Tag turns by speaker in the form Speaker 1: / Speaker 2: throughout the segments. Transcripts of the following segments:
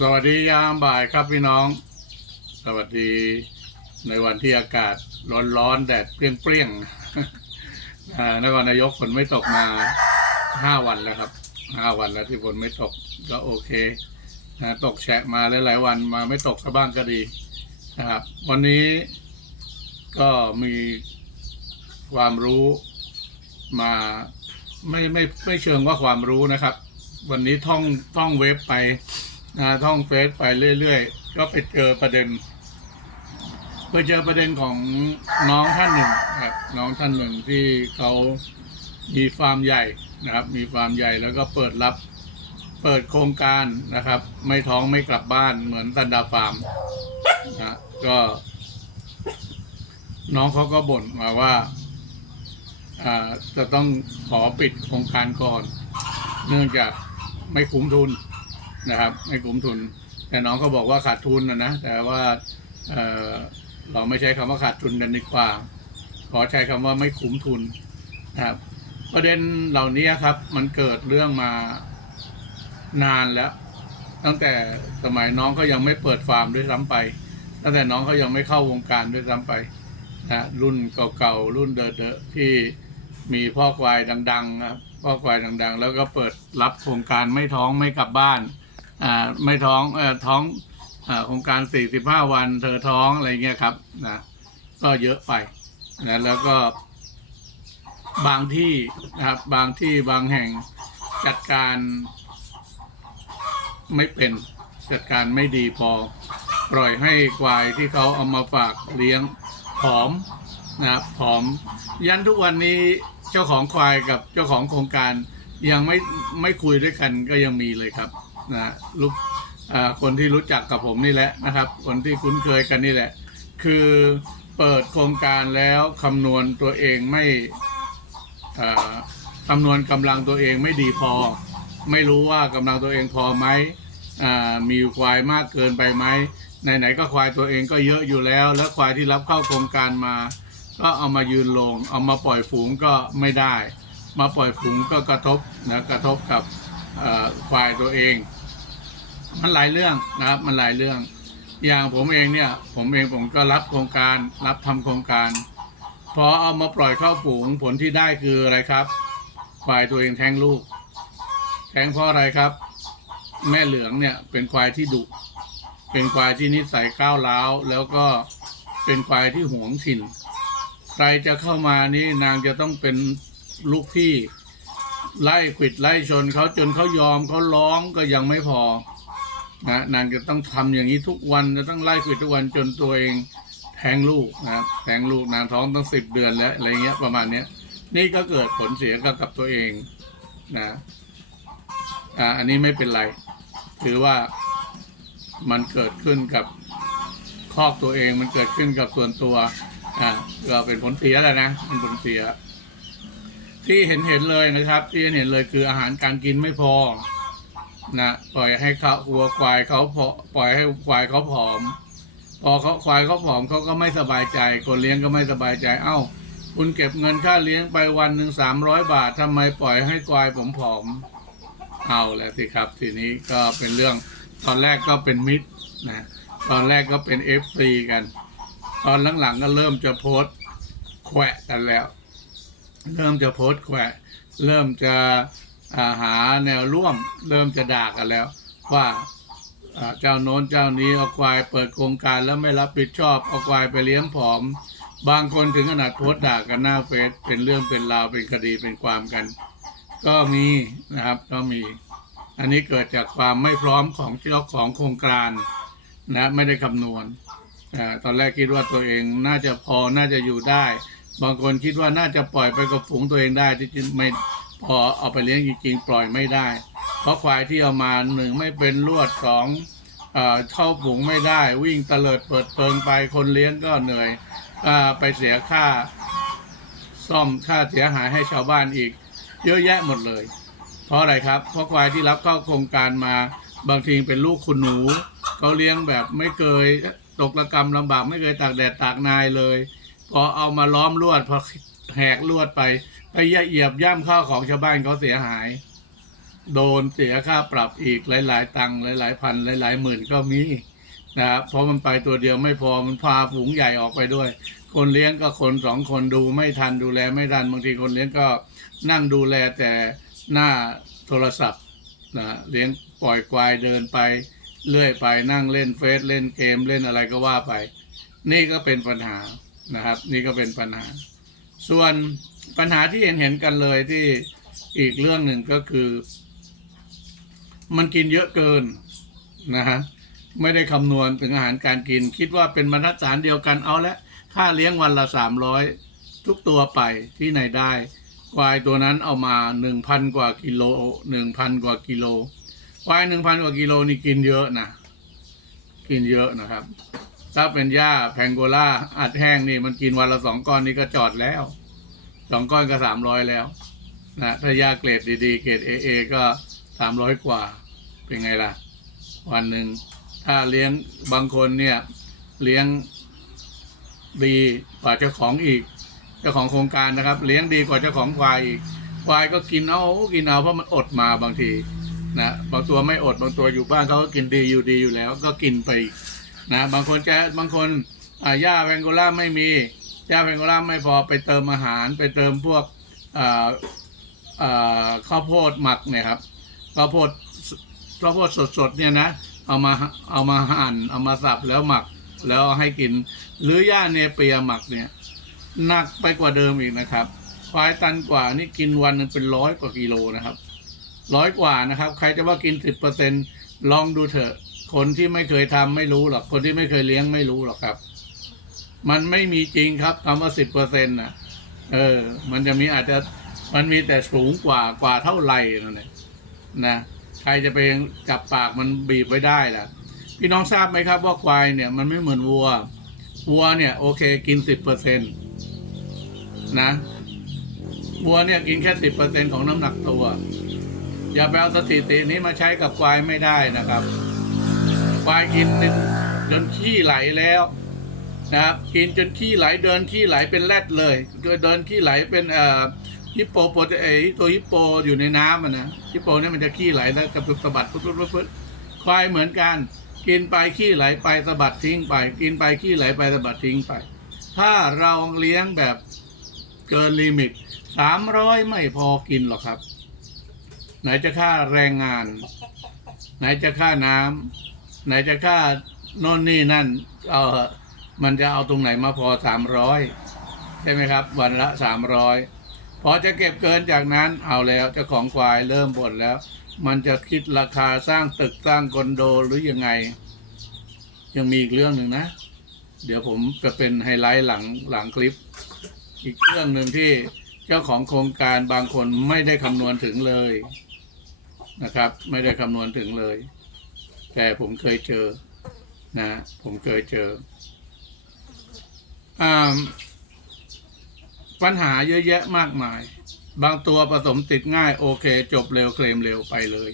Speaker 1: สวัสดียามบ่ายครับพี่น้อง สวัสดีในวันที่อากาศร้อนๆแดดเปรี้ยงๆนครนายกฝนไม่ตกมาห้าวันแล้วครับห้าวันแล้วที่ฝนไม่ตกก็โอเคนะตกแฉะมาหลายๆวันมาไม่ตกสักบ้างก็ดีนะครับ วันนี้ก็มีความรู้มาไม่ไม่ไม่เชิงว่าความรู้นะครับ วันนี้ท่องท่องเว็บไป นะท่องเฟซไปเรื่อยๆ ก็ไปเจอประเด็นไปเจอประเด็นของน้องท่านหนึ่งครับน้องท่านหนึ่งที่เขามีฟาร์มใหญ่นะครับ มีฟาร์มใหญ่แล้วก็เปิดรับเปิดโครงการนะครับ ไม่ท้องไม่กลับบ้านเหมือนตันดาฟาร์มนะก็ น้องเขาก็บ่นมาว่าอ่าจะต้องขอปิดโครงการก่อน เนื่องจากไม่คุ้มทุน นะครับไม่คุ้มทุน แต่น้องก็บอกว่าขาดทุนนะนะแต่ว่าเเราไม่ใช้คำว่าขาดทุนกันดีกว่า ขอใช้คำว่าไม่คุ้มทุนนะครับประเด็นเหล่านี้ครับ มันเกิดเรื่องมานานแล้ว ตั้งแต่สมัยน้องเขายังไม่เปิดฟาร์มด้วยซ้ำไป ตั้งแต่น้องเขายังไม่เข้าวงการด้วยซ้ำไปนะรุ่นเก่าๆรุ่นเดอะๆที่มีพ่อควายดังๆครับพ่อควายดังๆ แล้วก็เปิดรับโครงการไม่ท้องไม่กลับบ้าน ไม่ท้องท้องโครงการ 45 วันเธอท้องอะไรเงี้ยครับนะก็เยอะไปนะแล้วก็บางที่นะครับ บางที่บางแห่งจัดการไม่เป็นจัดการไม่ดีพอ ปล่อยให้ควายที่เขาเอามาฝากเลี้ยงผอมนะครับผอม ยันทุกวันนี้เจ้าของควายกับเจ้าของโครงการยังไม่ไม่คุยด้วยกันก็ยังมีเลยครับ นะลูกคนที่รู้จักกับผมนี่แหละนะครับ คนที่คุ้นเคยกันนี่แหละ คือเปิดโครงการแล้วคำนวณตัวเองไม่คำนวณกำลังตัวเองไม่ดีพอ ไม่รู้ว่ากำลังตัวเองพอไหมมีควายมากเกินไปไหมไหนๆก็ควายตัวเองก็เยอะอยู่แล้ว แล้วควายที่รับเข้าโครงการมา ก็เอามายืนลง เอามาปล่อยฝูงก็ไม่ได้ มาปล่อยฝูงก็กระทบนะกระทบกับควายตัวเอง มันหลายเรื่องนะครับ มันหลายเรื่อง อย่างผมเองเนี่ย ผมเองผมก็รับโครงการรับทำโครงการ พอเอามาปล่อยเข้าฝูงผลที่ได้คืออะไรครับควายตัวเองแท้งลูก แท้งเพราะอะไรครับ แม่เหลืองเนี่ยเป็นควายที่ดุ เป็นควายที่นิสัยก้าวร้าว แล้วก็เป็นควายที่หวงถิ่น ใครจะเข้ามานี่นางจะต้องเป็นลูกพี่ไล่ขวิดไล่ชนเขาจนเขายอมเขาร้องก็ยังไม่พอ นะนางจะต้องทำอย่างนี้ทุกวันจะต้องไล่ขิดทุกวันจนตัวเองแทงลูกนะแทงลูกนางท้องตั้งสิบเดือนแล้วอะไรเงี้ยประมาณเนี้ยนี่ก็เกิดผลเสียกับตัวเองนะอ่าอันนี้ไม่เป็นไร ถือว่ามันเกิดขึ้นกับครอบตัวเองมันเกิดขึ้นกับส่วนตัวอ่าก็เป็นผลเสียแหละนะเป็นผลเสีย ที่เห็นเห็นเลยนะครับ ที่เห็นเห็นเลยคืออาหารการกินไม่พอ นะปล่อยให้เขาวัวควายเขาพอปล่อยให้ควายเขาผอม พอเขาควายเขาผอมเขาก็ไม่สบายใจ คนเลี้ยงก็ไม่สบายใจ เอ้า คุณเก็บเงินค่าเลี้ยงไปวันหนึ่งสามร้อยบาททำไมปล่อยให้ควายผมผอมเอาแหละสิครับ ทีนี้ก็เป็นเรื่องตอนแรกก็เป็นมิตรนะตอนแรกก็เป็นเอฟซีกัน ตอนหลังๆก็เริ่มจะโพสแขวะกันแล้ว เริ่มจะโพสแขวะ เริ่มจะ หาแนวร่วมเริ่มจะด่ากันแล้ว ว่าเจ้าโน้นเจ้านี้เอาควายเปิดโครงการแล้วไม่รับผิดชอบเอาควายไปเลี้ยงผอม บางคนถึงขนาดโพสต์ด่ากันหน้าเฟซเป็นเรื่องเป็นราวเป็นคดีเป็นความกัน ก็มีนะครับก็มี อันนี้เกิดจากความไม่พร้อมของเจ้าของโครงการนะไม่ได้คำนวณตอนแรกคิดว่าตัวเองน่าจะพอน่าจะอยู่ได้ บางคนคิดว่าน่าจะปล่อยไปกับฝูงตัวเองได้ที่จริงไม่ พอเอาไปเลี้ยงจริงๆปล่อยไม่ได้ เพราะควายที่เอามาหนึ่งไม่เป็นลวดสองเอ่อเข้าฝูงไม่ได้ วิ่งเตลิดเปิดเปิงไปคนเลี้ยงก็เหนื่อยอไปเสียค่า ซ่อมค่าเสียหายให้ชาวบ้านอีก เยอะแยะหมดเลย เพราะอะไรครับ เพราะควายที่รับเข้าโครงการมาบางทีเป็นลูกคุณหนูเขาเลี้ยงแบบไม่เคยตกระกรรมลำบากไม่เคยตากแดดตากนายเลย พอเอามาล้อมลวดพอแหกลวดไป ไปเหยียบย่ำข้าวของชาวบ้านเขาเสียหาย โดนเสียค่าปรับอีกหลาย ๆ ตังค์หลาย ๆ พันหลาย ๆ หมื่นก็มีนะครับเพราะมันไปตัวเดียวไม่พอมันพาฝูงใหญ่ออกไปด้วย คนเลี้ยงก็คนสองคนดูไม่ทันดูแลไม่ทันบางทีคนเลี้ยงก็นั่งดูแลแต่หน้าโทรศัพท์นะเลี้ยงปล่อยควายเดินไปเรื่อยไปนั่งเล่นเฟซเล่นเกมเล่นอะไรก็ว่าไป นี่ก็เป็นปัญหานะครับ นี่ก็เป็นปัญหา ส่วน ปัญหาที่เห็นเห็นกันเลยที่อีกเรื่องหนึ่งก็คือ มันกินเยอะเกินนะฮะไม่ได้คำนวณถึงอาหารการกิน คิดว่าเป็นบรรทัดฐานเดียวกันเอาละค่าเลี้ยงวันละสามร้อยทุกตัวไปที่ไหนได้ควายตัวนั้นเอามาหนึ่งพันกว่ากิโลหนึ่งพันกว่ากิโลควายหนึ่งพันกว่ากิโลนี่กินเยอะนะกินเยอะนะครับ ถ้าเป็นหญ้าแพงโกล่าอัดแห้งนี่มันกินวันละสองก้อนนี่ก็จอดแล้ว สองก้อนก็สามร้อยแล้วนะถ้าหญ้าเกรดดีๆ เกรดเอเอก็สามร้อยกว่า เป็นไงล่ะ วันหนึ่งถ้าเลี้ยงบางคนเนี่ย เลี้ยงดีกว่าเจ้าของอีก เจ้าของโครงการนะครับ เลี้ยงดีกว่าเจ้าของควายอีกควายก็กินเอากินเอาเพราะมันอดมาบางทีนะบางตัวไม่อดบางตัวอยู่บ้านเขาก็กินดีอยู่ดีอยู่แล้ว ก็กินไปนะบางคนจะบางคนอาหญ้าแพงโกล่าไม่มี หญ้าแพงโกล่าไม่พอไปเติมอาหาร ไปเติมพวกข้าวโพดหมักเนี่ยครับข้าวโพดข้าวโพดสดๆเนี่ยนะเอามาเอามาหั่นเอามาสับแล้วหมักแล้วให้กิน หรือหญ้าเนเปียหมักเนี่ยหนักไปกว่าเดิมอีกนะครับควายตันกว่านี่กินวันหนึงเป็นร้อยกว่ากิโลนะครับร้อยกว่านะครับ ใครจะว่ากินสิบเปอร์เซ็นลองดูเถอะ คนที่ไม่เคยทำไม่รู้หรอก คนที่ไม่เคยเลี้ยงไม่รู้หรอกครับ มันไม่มีจริงครับคำว่าสิบเปอร์เซ็นต์นะเออ มันจะมีอาจจะมันมีแต่สูงกว่ากว่าเท่าไหร่นั่นแหละนะใครจะไปจับปากมันบีบไว้ได้ล่ะ พี่น้องทราบไหมครับว่าควายเนี่ยมันไม่เหมือนวัว วัวเนี่ยโอเคกินสิบเปอร์เซ็นต์นะวัวเนี่ยกินแค่สิบเปอร์เซ็นของน้ำหนักตัว อย่าไปเอาสถิตินี้มาใช้กับควายไม่ได้นะครับ ควายกินจนขี้ไหลแล้ว นะครับกินจนขี้ไหลเดินขี้ไหลเป็นแรดเลยเดินขี้ไหลเป็นเอ่อฮิปโปโปเอตัวฮิปโปอยู่ในน้ำอะนะฮิปโปเนี่ยมันจะขี้ไหลแล้วกระตุกสะบัดปุ๊บปุ๊บปุ๊บควายเหมือนกัน กินไปขี้ไหลไปสะบัดทิ้งไป กินไปขี้ไหลไปสะบัดทิ้งไป ถ้าเราเลี้ยงแบบเกินลิมิตสามร้อยไม่พอกินหรอกครับ ไหนจะค่าแรงงาน ไหนจะค่าน้ำไหนจะค่าน่นนี่นั่น เออ มันจะเอาตรงไหนมาพอสามร้อยใช่ไหมครับ วันละสามร้อยพอจะเก็บเกินจากนั้นเอาแล้วเจ้าของควายเริ่มบ่นแล้ว มันจะคิดราคาสร้างตึกสร้างคอนโดหรือยังไง ยังมีอีกเรื่องหนึ่งนะ เดี๋ยวผมจะเป็นไฮไลท์หลังหลังคลิป อีกเรื่องหนึ่งที่เจ้าของโครงการบางคนไม่ได้คำนวณถึงเลยนะครับ ไม่ได้คำนวณถึงเลย แต่ผมเคยเจอนะ ผมเคยเจอ ปัญหาเยอะแยะมากมาย บางตัวผสมติดง่ายโอเค จบเร็วเคลมเร็วไปเลย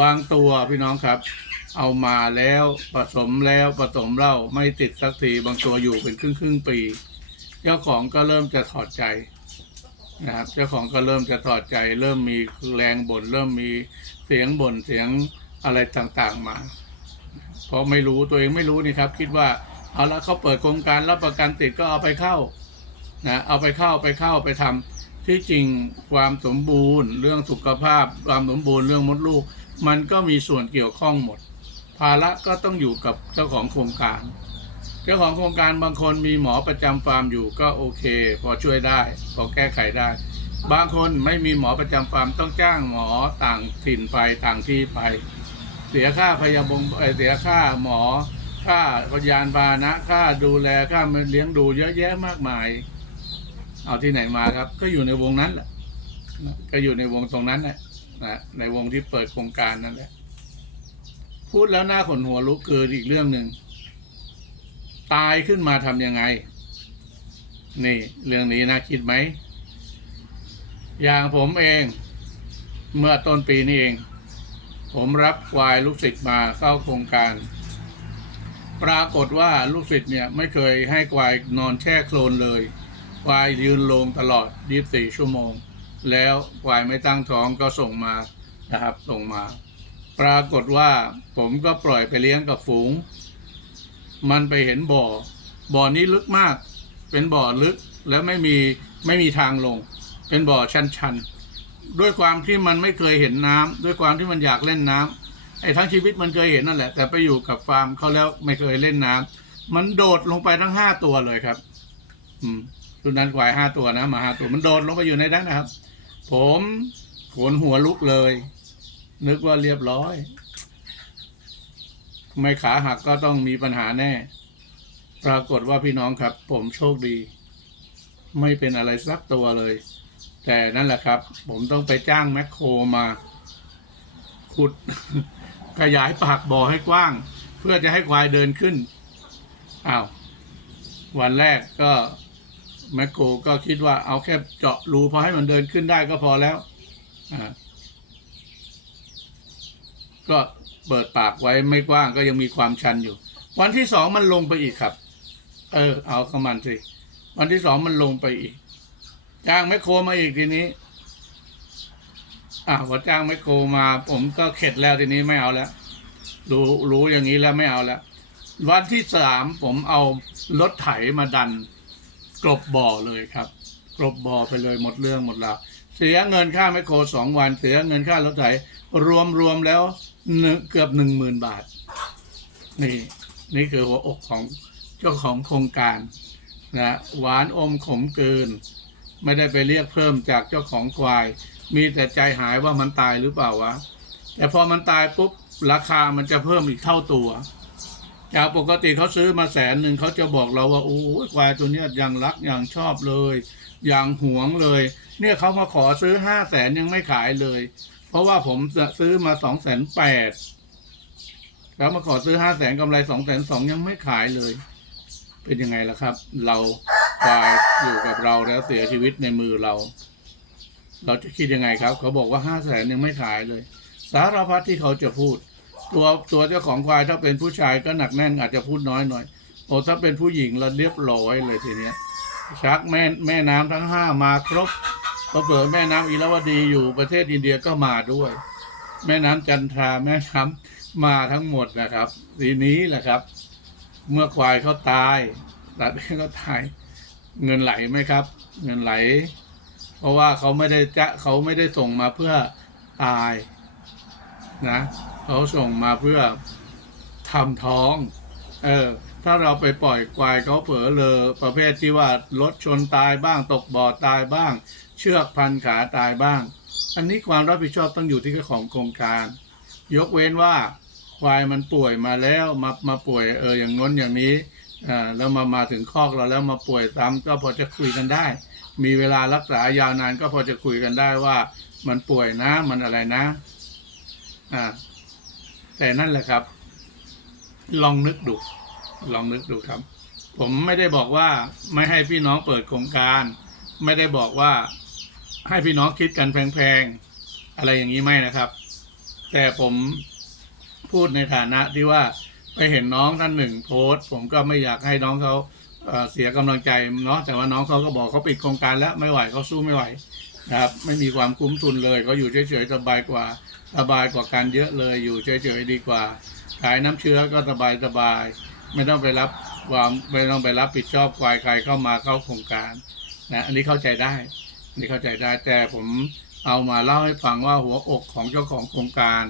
Speaker 1: บางตัวพี่น้องครับ เอามาแล้วผสมแล้วผสมเล้าไม่ติดสักทีบางตัวอยู่เป็นครึ่งครึ่งปี เจ้าของก็เริ่มจะถอดใจนะครับเจ้าของก็เริ่มจะถอดใจ เริ่มมีแรงบ่นเริ่มมีเสียงบ่นเสียงอะไรต่างๆมา เพราะไม่รู้ตัวเองไม่รู้นี่ครับ คิดว่า เอาละเขาเปิดโครงการรับประกันติดก็เอาไปเข้านะเอาไปเข้าไปเข้าไปทำที่จริงความสมบูรณ์ เรื่องสุขภาพ ความสมบูรณ์เรื่องมดลูก มันก็มีส่วนเกี่ยวข้องหมด ภาระก็ต้องอยู่กับเจ้าของโครงการ เจ้าของโครงการบางคนมีหมอประจำฟาร์มอยู่ก็โอเค พอช่วยได้ พอแก้ไขได้ บางคนไม่มีหมอประจำฟาร์มต้องจ้างหมอต่างถิ่นไปต่างที่ไป เสียค่าพยาบงเอ่อเสียค่าหมอ ค่าพยานพาหนะค่าดูแลค่าเลี้ยงดูเยอะแยะมากมาย เอาที่ไหนมาครับ ก็อยู่ในวงนั้นแหละก็อยู่ในวงตรงนั้นแหละนะในวงที่เปิดโครงการนั่นแหละพูดแล้วหน้าขนหัวลุกเกิดอีกเรื่องหนึ่งตายขึ้นมาทำยังไง นี่ เรื่องนี้น่าคิดไหม อย่างผมเอง เมื่อต้นปีนี้เอง ผมรับควายลูกศิษย์มาเข้าโครงการ ปรากฏว่าลูกศิษย์เนี่ยไม่เคยให้ควายนอนแช่โคลนเลย ควายยืนลงตลอด 24 ชั่วโมง แล้วควายไม่ตั้งท้องก็ส่งมานะครับส่งมา ปรากฏว่าผมก็ปล่อยไปเลี้ยงกับฝูง มันไปเห็นบ่อ บ่อนี้ลึกมาก เป็นบ่อลึกแล้วไม่มีไม่มีทางลง เป็นบ่อชันๆด้วยความที่มันไม่เคยเห็นน้ำด้วยความที่มันอยากเล่นน้ำ ไอ้ทั้งชีวิตมันเคยเห็นนั่นแหละ แต่ไปอยู่กับฟาร์มเขาแล้วไม่เคยเล่นน้ำมันโดดลงไปทั้งห้าตัวเลยครับ อืมสุนัขควายห้าตัวนะหมาห้าตัวมันโดดลงไปอยู่ในนั้นนะครับ ผมขนหัวลุกเลย นึกว่าเรียบร้อย ไม่ขาหักก็ต้องมีปัญหาแน่ ปรากฏว่าพี่น้องครับ ผมโชคดี ไม่เป็นอะไรสักตัวเลย แต่นั่นแหละครับ ผมต้องไปจ้างแมคโครมาขุด ขยายปากบ่อให้กว้าง เพื่อจะให้ควายเดินขึ้นอ้าววันแรกก็แมคโครก็คิดว่าเอาแค่เจาะรูพอให้มันเดินขึ้นได้ก็พอแล้วก็เปิดปากไว้ไม่กว้างก็ยังมีความชันอยู่ วันที่สองมันลงไปอีกครับ เออ เอาขมันสิ วันที่สองมันลงไปอีกจ้างแมคโครมาอีกทีนี้ อะพอจ้างแมโครมา ผมก็เข็ดแล้วทีนี้ไม่เอาแล้ว รู้รู้อย่างนี้แล้วไม่เอาแล้ว วันที่สามผมเอารถไถมาดัน กลบบ่อเลยครับ กลบบ่อไปเลยหมดเรื่องหมดราวเสียเงินค่าแมโครสองวัน เสียเงินค่ารถไถรวมรวมแล้วเกือบหนึ่งหมื่นบาท นี่ นี่คือหัวอกของเจ้าของโครงการนะหวานอมขมเกิน ไม่ได้ไปเรียกเพิ่มจากเจ้าของควาย มีแต่ใจหายว่ามันตายหรือเปล่าวะ แต่พอมันตายปุ๊บราคามันจะเพิ่มอีกเท่าตัว จากปกติเขาซื้อมาแสนหนึ่งเขาจะบอกเราว่าโอ้ยควายตัวเนี้ยยังรักยังชอบเลย อย่างหวงเลย เนี่ยเขามาขอซื้อห้าแสนยังไม่ขายเลย เพราะว่าผมซื้อมาสองแสนแปดแล้วมาขอซื้อห้าแสนกำไรสองแสนสองยังไม่ขายเลย เป็นยังไงล่ะครับ เราควายอยู่กับเราแล้วเสียชีวิตในมือเรา เราจะคิดยังไงครับ เขาบอกว่าห้าแสนยังไม่ขายเลย สารพัดที่เขาจะพูด ตัวตัวเจ้าของควายถ้าเป็นผู้ชายก็หนักแน่นอาจจะพูดน้อยหน่อยโอ้ถ้าเป็นผู้หญิงเราเรียบร้อยเลยทีเนี้ยชักแม่แม่น้ำทั้งห้ามาครบพอเปิดแม่น้ำอิราวดีอยู่ประเทศอินเดียก็มาด้วย แม่น้ำจันทราแม่น้ำมาทั้งหมดนะครับทีนี้แหละครับ เมื่อควายเขาตายตัดเขาตาย เงินไหลไหมครับ เงินไหล เพราะว่าเขาไม่ได้จะเขาไม่ได้ส่งมาเพื่อตายนะเขาส่งมาเพื่อทำท้อง เออ ถ้าเราไปปล่อยควายเขาเผลอเลอประเภทที่ว่ารถชนตายบ้างตกบ่อตายบ้าง เชือกพันขาตายบ้าง อันนี้ความรับผิดชอบต้องอยู่ที่เจ้าของโครงการ ยกเว้นว่าควายมันป่วยมาแล้วมามาป่วยเอออย่างง้นอย่างนี้อ่าแล้วมามาถึงคอกเราแล้วมาป่วยซ้ำก็พอจะคุยกันได้ มีเวลารักษายาวนานก็พอจะคุยกันได้ว่า มันป่วยนะ มันอะไรนะอ่าแต่นั่นแหละครับ ลองนึกดูลองนึกดูครับ ผมไม่ได้บอกว่าไม่ให้พี่น้องเปิดโครงการ ไม่ได้บอกว่าให้พี่น้องคิดกันแพงๆอะไรอย่างนี้ไม่นะครับ แต่ผมพูดในฐานะที่ว่าไปเห็นน้องท่านหนึ่งโพสต์ ผมก็ไม่อยากให้น้องเขา เสียกำลังใจเนาะแต่ว่าน้องเขาก็บอกเขาปิดโครงการแล้วไม่ไหวเขาสู้ไม่ไหวนะครับไม่มีความคุ้มทุนเลยเขาอยู่เฉยๆสบายกว่าสบายกว่ากันเยอะเลยอยู่เฉยๆดีกว่า ขายน้ำเชื้อก็สบายสบายไม่ต้องไปรับความไม่ต้องไปรับผิดชอบควายใครเข้ามาเข้าโครงการนะอันนี้เข้าใจได้อันนี้เข้าใจได้แต่ผมเอามาเล่าให้ฟังว่าหัวอกของเจ้าของโครงการ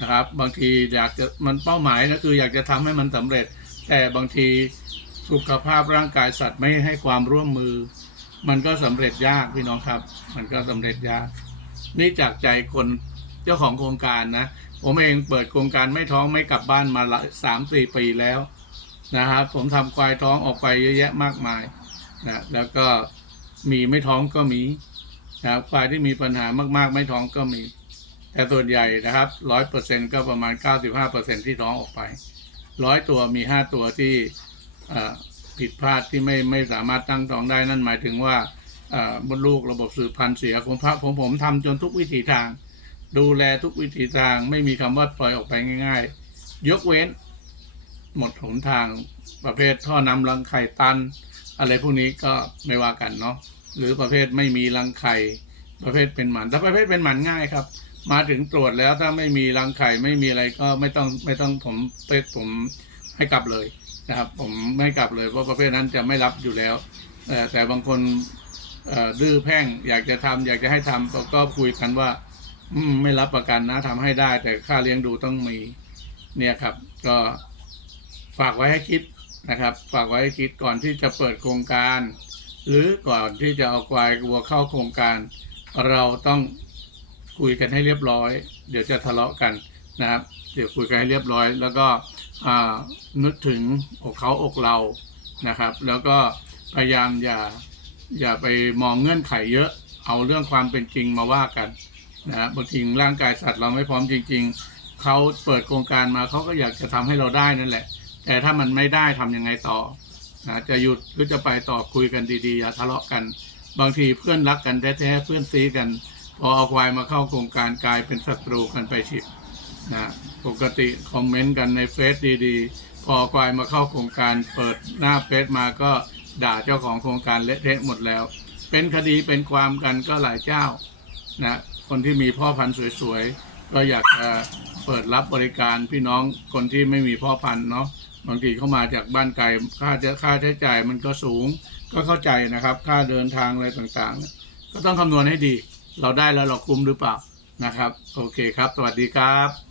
Speaker 1: นะครับ บางทีอยากจะมันเป้าหมายก็คืออยากจะทำให้มันสำเร็จ แต่บางที สุขภาพร่างกายสัตว์ไม่ให้ความร่วมมือ มันก็สำเร็จยากพี่น้องครับ มันก็สำเร็จยาก นี่จากใจคนเจ้าของโครงการนะ ผมเองเปิดโครงการไม่ท้องไม่กลับบ้านมาสามสี่ปีแล้วนะครับผมทำควายท้องออกไปเยอะแยะมากมายนะแล้วก็มีไม่ท้องก็มีนะครับควายที่มีปัญหามากๆ ไม่ท้องก็มี แต่ส่วนใหญ่นะครับร้อยเปอร์เซ็นก็ประมาณเก้าสิบห้าเปอร์เซ็นที่ท้องออกไปร้อยตัวมีห้าตัวที่ ผิดพลาดที่ไม่ไม่สามารถตั้งท้องได้นั่นหมายถึงว่าเอ่อมดลูกระบบสืบพันธุ์เสียผมพระผมผมทำจนทุกวิถีทาง ดูแลทุกวิถีทางไม่มีคำว่าปล่อยออกไปง่าย ๆ ยกเว้น หมดหนทางประเภทท่อนำรังไข่ตัน อะไรพวกนี้ก็ไม่ว่ากันเนาะหรือประเภทไม่มีรังไข่ประเภทเป็นหมันถ้าประเภทเป็นหมันง่ายครับ มาถึงตรวจแล้วถ้าไม่มีรังไข่ไม่มีอะไรก็ไม่ต้องไม่ต้องผมเปผมให้กลับเลย นะครับผมไม่กลับเลยเพราะประเภทนั้นจะไม่รับอยู่แล้ว แต่บางคนดื้อแพ่งอยากจะทำอยากจะให้ทำก็ก็คุยกันว่าไม่รับประกันนะทำให้ได้ แต่ค่าเลี้ยงดูต้องมีเนี่ยครับ ก็ฝากไว้ให้คิดนะครับ ฝากไว้ให้คิดก่อนที่จะเปิดโครงการ หรือก่อนที่จะเอาควายวัวเข้าโครงการ เราต้องคุยกันให้เรียบร้อย เดี๋ยวจะทะเลาะกันนะครับ เดี๋ยวคุยกันให้เรียบร้อย แล้วก็ นึกถึงอกเขาอกเรานะครับ แล้วก็พยายามอย่าอย่าไปมองเงื่อนไขเยอะ เอาเรื่องความเป็นจริงมาว่ากันนะครับบางทีร่างกายสัตว์เราไม่พร้อมจริง ๆเขาเปิดโครงการมาเขาก็อยากจะทำให้เราได้นั่นแหละ แต่ถ้ามันไม่ได้ทำยังไงต่อนะจะหยุดหรือจะไปต่อคุยกันดีๆอย่าทะเลาะกัน บางทีเพื่อนรักกันแท้ๆเพื่อนซีกัน พอเอาควายมาเข้าโครงการกลายเป็นศัตรูกันไปฉิบ นะปกติคอมเมนต์กันในเฟซดีๆ พอควายมาเข้าโครงการเปิดหน้าเฟซมาก็ด่าเจ้าของโครงการเละเทะหมดแล้ว เป็นคดีเป็นความกันก็หลายเจ้านะคนที่มีพ่อพันธุ์สวยๆ ก็อยากจะเปิดรับบริการพี่น้องคนที่ไม่มีพ่อพันธุ์เนาะบางทีเข้ามาจากบ้านไกลค่าจะค่าใช้จ่ายมันก็สูงก็เข้าใจนะครับ ค่าเดินทางอะไรต่างๆ ก็ต้องคำนวณให้ดี เราได้แล้วเราคุ้มหรือเปล่านะครับ โอเคครับ สวัสดีครับ